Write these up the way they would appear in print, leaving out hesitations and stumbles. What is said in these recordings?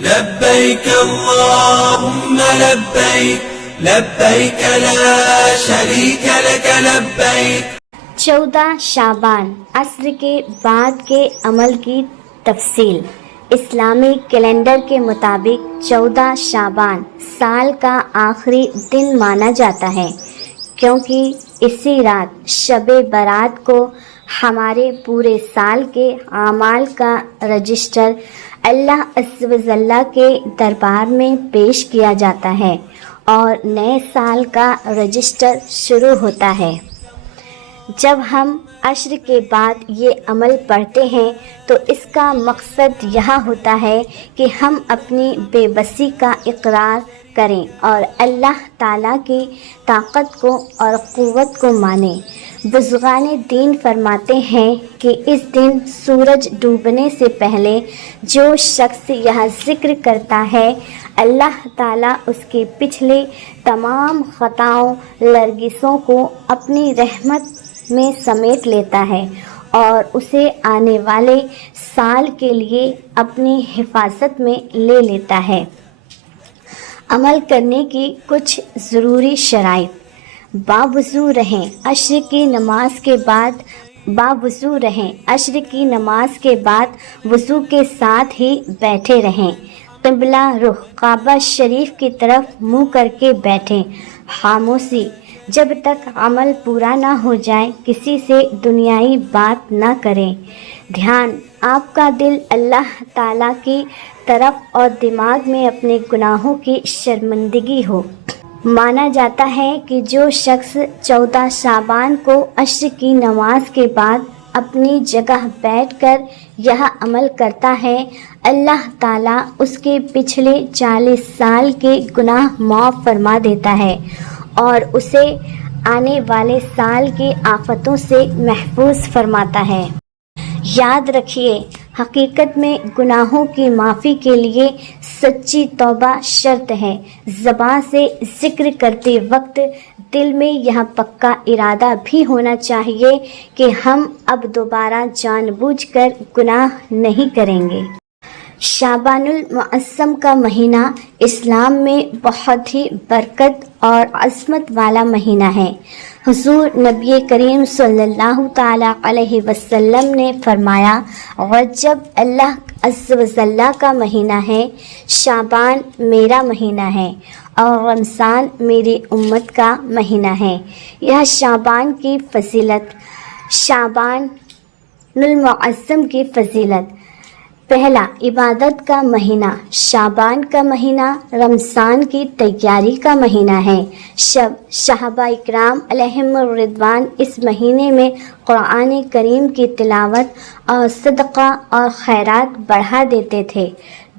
لبيك اللهم لبيك لبيك لا شريك لك لبيك 14 شعبان عصر کے بعد کے عمل کی تفصیل۔ اسلامی کیلنڈر کے مطابق 14 شعبان سال کا آخری دن مانا جاتا ہے، کیونکہ اسی رات شب برات کو ہمارے پورے سال کے اعمال کا رجسٹر اللہ عز و جل کے دربار میں پیش کیا جاتا ہے اور نئے سال کا رجسٹر شروع ہوتا ہے۔ جب ہم عشر کے بعد یہ عمل پڑھتے ہیں تو اس کا مقصد یہ ہوتا ہے کہ ہم اپنی بے بسی کا اقرار کریں اور اللہ تعالیٰ کی طاقت کو اور قوت کو مانیں۔ بزرگان دین فرماتے ہیں کہ اس دن سورج ڈوبنے سے پہلے جو شخص یہ ذکر کرتا ہے اللہ تعالیٰ اس کے پچھلے تمام خطاؤں لرزشوں کو اپنی رحمت میں سمیٹ لیتا ہے اور اسے آنے والے سال کے لیے اپنی حفاظت میں لے لیتا ہے۔ عمل کرنے کی کچھ ضروری شرائط۔ باوضو رہیں، عشر کی نماز کے بعد وضو کے ساتھ ہی بیٹھے رہیں۔ قبلہ رخ، کعبہ شریف کی طرف منہ کر کے بیٹھیں۔ خاموشی، جب تک عمل پورا نہ ہو جائے کسی سے دنیائی بات نہ کریں۔ دھیان، آپ کا دل اللہ تعالیٰ کی طرف اور دماغ میں اپنے گناہوں کی شرمندگی ہو۔ مانا جاتا ہے کہ جو شخص 14 شعبان کو عشر کی نماز کے بعد اپنی جگہ بیٹھ کر یہ عمل کرتا ہے اللہ تعالیٰ اس کے پچھلے 40 سال کے گناہ معاف فرما دیتا ہے اور اسے آنے والے سال کی آفتوں سے محفوظ فرماتا ہے۔ یاد رکھیے، حقیقت میں گناہوں کی معافی کے لیے سچی توبہ شرط ہے۔ زبان سے ذکر کرتے وقت دل میں یہ پکا ارادہ بھی ہونا چاہیے کہ ہم اب دوبارہ جان بوجھ کر گناہ نہیں کریں گے۔ شعبان المعظم کا مہینہ اسلام میں بہت ہی برکت اور عظمت والا مہینہ ہے۔ حضور نبی کریم صلی اللہ تعالیٰ علیہ وسلم نے فرمایا، رجب اللہ عز و جل کا مہینہ ہے، شعبان میرا مہینہ ہے اور رمضان میری امت کا مہینہ ہے۔ یہ شعبان کی فضیلت۔ شعبان المعظم کی فضیلت۔ پہلا، عبادت کا مہینہ۔ شعبان کا مہینہ رمضان کی تیاری کا مہینہ ہے۔ صحابہ اکرام علیہم الرضوان اس مہینے میں قرآن کریم کی تلاوت اور صدقہ اور خیرات بڑھا دیتے تھے۔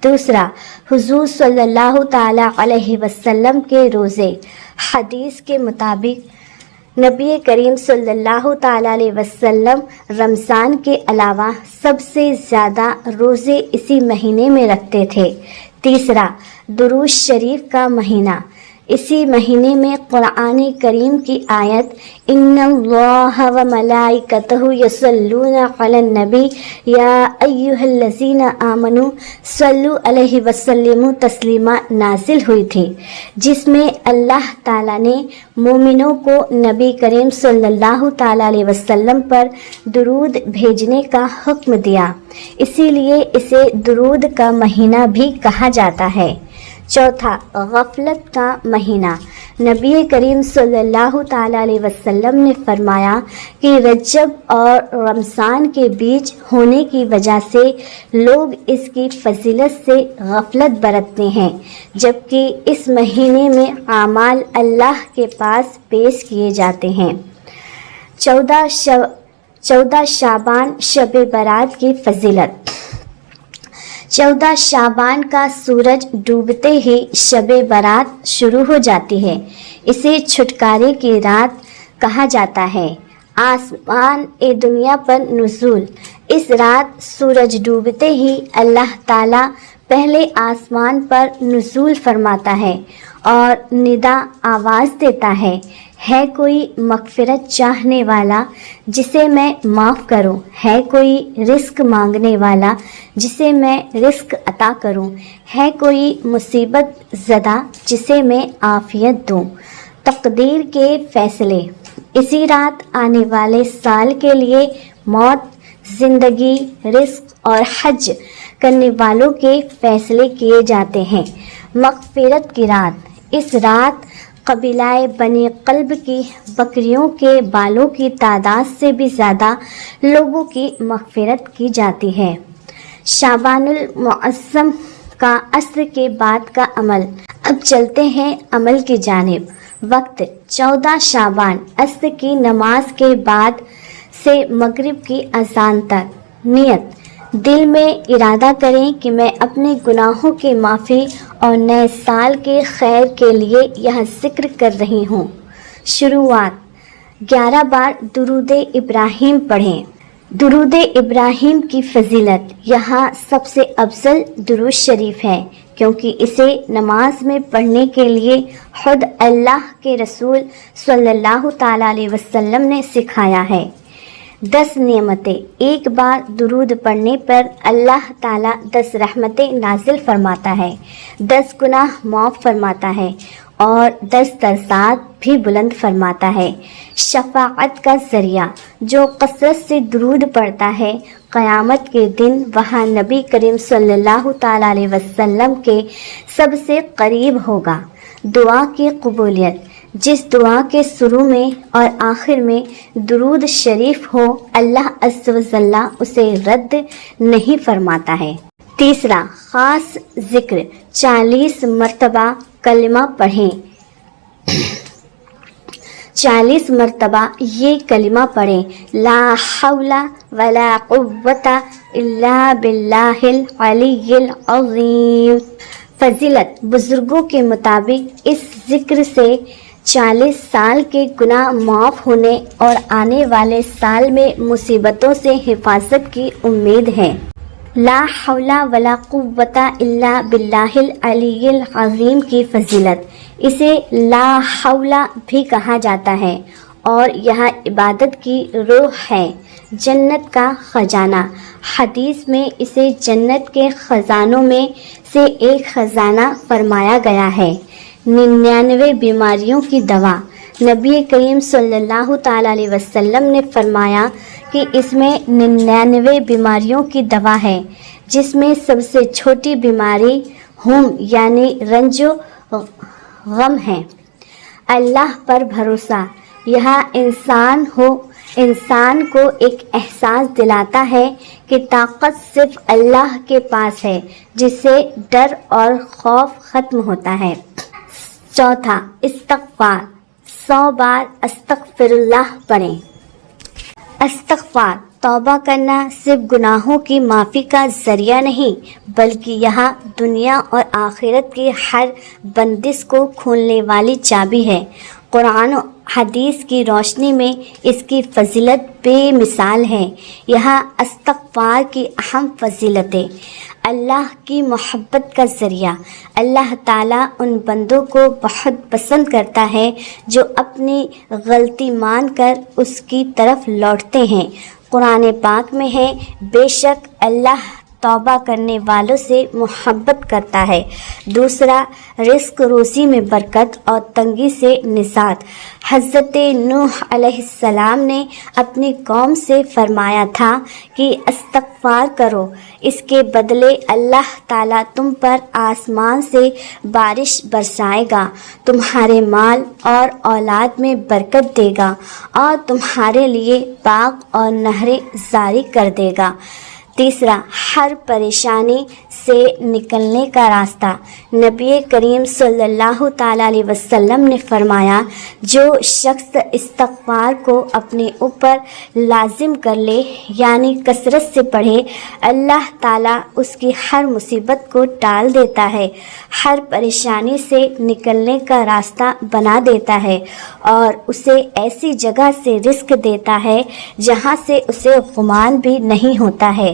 دوسرا، حضور صلی اللہ تعالیٰ علیہ وسلم کے روزے۔ حدیث کے مطابق نبی کریم صلی اللہ تعالیٰ علیہ وسلم رمضان کے علاوہ سب سے زیادہ روزے اسی مہینے میں رکھتے تھے۔ تیسرا، درود شریف کا مہینہ۔ اسی مہینے میں قرآن کریم کی آیت ان اللہ و ملائکتہ یصلون علی النبی یا ایھا الذین آمنوا صلوا علیہ وسلموا تسلیما نازل ہوئی تھی، جس میں اللہ تعالیٰ نے مومنوں کو نبی کریم صلی اللہ تعالیٰ علیہ وسلم پر درود بھیجنے کا حکم دیا، اسی لیے اسے درود کا مہینہ بھی کہا جاتا ہے۔ چوتھا، غفلت کا مہینہ۔ نبی کریم صلی اللہ تعالیٰ علیہ وسلم نے فرمایا کہ رجب اور رمضان کے بیچ ہونے کی وجہ سے لوگ اس کی فضیلت سے غفلت برتتے ہیں، جبکہ اس مہینے میں اعمال اللہ کے پاس پیش کیے جاتے ہیں۔ 14 شعبان شب برات کی فضیلت۔ 14 شعبان کا سورج ڈوبتے ہی شب برات شروع ہو جاتی ہے۔ اسے چھٹکارے کی رات کہا جاتا ہے۔ آسمان دنیا پر نزول۔ اس رات سورج ڈوبتے ہی اللہ تعالیٰ پہلے آسمان پر نزول فرماتا ہے اور ندا آواز دیتا ہے کوئی مغفرت چاہنے والا جسے میں معاف کروں، ہے کوئی رزق مانگنے والا جسے میں رزق عطا کروں، ہے کوئی مصیبت زدہ جسے میں عافیت دوں۔ تقدیر کے فیصلے، اسی رات آنے والے سال کے لیے موت، زندگی، رزق اور حج کرنے والوں کے فیصلے کیے جاتے ہیں۔ مغفرت کی رات، اس رات قبیلہ بنی قلب کی بکریوں کے بالوں کی تعداد سے بھی زیادہ لوگوں کی مغفرت کی جاتی ہے۔ شعبان المعظم کا عصر کے بعد کا عمل۔ اب چلتے ہیں عمل کی جانب۔ وقت 14 شعبان، عصر کی نماز کے بعد سے مغرب کی اذان تک۔ نیت، دل میں ارادہ کریں کہ میں اپنے گناہوں کی معافی اور نئے سال کے خیر کے لیے یہ ذکر کر رہی ہوں۔ شروعات، 11 بار درود ابراہیم پڑھیں۔ درود ابراہیم کی فضیلت، یہاں سب سے افضل درود شریف ہے کیونکہ اسے نماز میں پڑھنے کے لیے خود اللہ کے رسول صلی اللہ تعالیٰ علیہ وسلم نے سکھایا ہے۔ 10 نعمتیں، ایک بار درود پڑھنے پر اللہ تعالیٰ 10 رحمتیں نازل فرماتا ہے، 10 گناہ معاف فرماتا ہے اور 10 درجات بھی بلند فرماتا ہے۔ شفاعت کا ذریعہ، جو کثرت سے درود پڑھتا ہے قیامت کے دن وہاں نبی کریم صلی اللہ تعالیٰ علیہ وسلم کے سب سے قریب ہوگا۔ دعا کی قبولیت، جس دعا کے شروع میں اور آخر میں درود شریف ہو اللہ عز و جل اسے رد نہیں فرماتا ہے۔ تیسرا، خاص ذکر، 40 مرتبہ کلمہ پڑھیں۔ 40 مرتبہ یہ کلمہ پڑھیں، لا حول ولا قوت الا باللہ العلی العظیم۔ فضیلت، بزرگوں کے مطابق اس ذکر سے 40 سال کے گناہ معاف ہونے اور آنے والے سال میں مصیبتوں سے حفاظت کی امید ہے۔ لا حول ولا قوت الا باللہ العلی العظیم کی فضیلت، اسے لا حول بھی کہا جاتا ہے اور یہ عبادت کی روح ہے، جنت کا خزانہ۔ حدیث میں اسے جنت کے خزانوں میں سے ایک خزانہ فرمایا گیا ہے۔ 99 بیماریوں کی دوا، نبی کریم صلی اللہ تعالیٰ علیہ وسلم نے فرمایا کہ اس میں 99 بیماریوں کی دوا ہے، جس میں سب سے چھوٹی بیماری یعنی رنج و غم ہے۔ اللہ پر بھروسہ، یہ انسان کو ایک احساس دلاتا ہے کہ طاقت صرف اللہ کے پاس ہے، جس سے ڈر اور خوف ختم ہوتا ہے۔ چوتھا، استغفار، 100 بار استغفر اللہ پڑھیں۔ استغفار، توبہ کرنا صرف گناہوں کی معافی کا ذریعہ نہیں بلکہ یہ دنیا اور آخرت کی ہر بندش کو کھولنے والی چابی ہے۔ قرآن و حدیث کی روشنی میں اس کی فضیلت بے مثال ہے۔ یہ استغفار کی اہم فضیلتیں، اللہ کی محبت کا ذریعہ، اللہ تعالیٰ ان بندوں کو بہت پسند کرتا ہے جو اپنی غلطی مان کر اس کی طرف لوٹتے ہیں۔ قرآن پاک میں ہے، بے شک اللہ توبہ کرنے والوں سے محبت کرتا ہے۔ دوسرا، رزق روزی میں برکت اور تنگی سے نجات۔ حضرت نوح علیہ السلام نے اپنی قوم سے فرمایا تھا کہ استغفار کرو، اس کے بدلے اللہ تعالیٰ تم پر آسمان سے بارش برسائے گا، تمہارے مال اور اولاد میں برکت دے گا اور تمہارے لیے باغ اور نہریں جاری کر دے گا۔ تیسرا، ہر پریشانی سے نکلنے کا راستہ۔ نبی کریم صلی اللہ تعالیٰ علیہ وسلم نے فرمایا، جو شخص استغفار کو اپنے اوپر لازم کر لے یعنی کثرت سے پڑھے، اللہ تعالیٰ اس کی ہر مصیبت کو ٹال دیتا ہے، ہر پریشانی سے نکلنے کا راستہ بنا دیتا ہے اور اسے ایسی جگہ سے رزق دیتا ہے جہاں سے اسے گمان بھی نہیں ہوتا ہے۔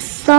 100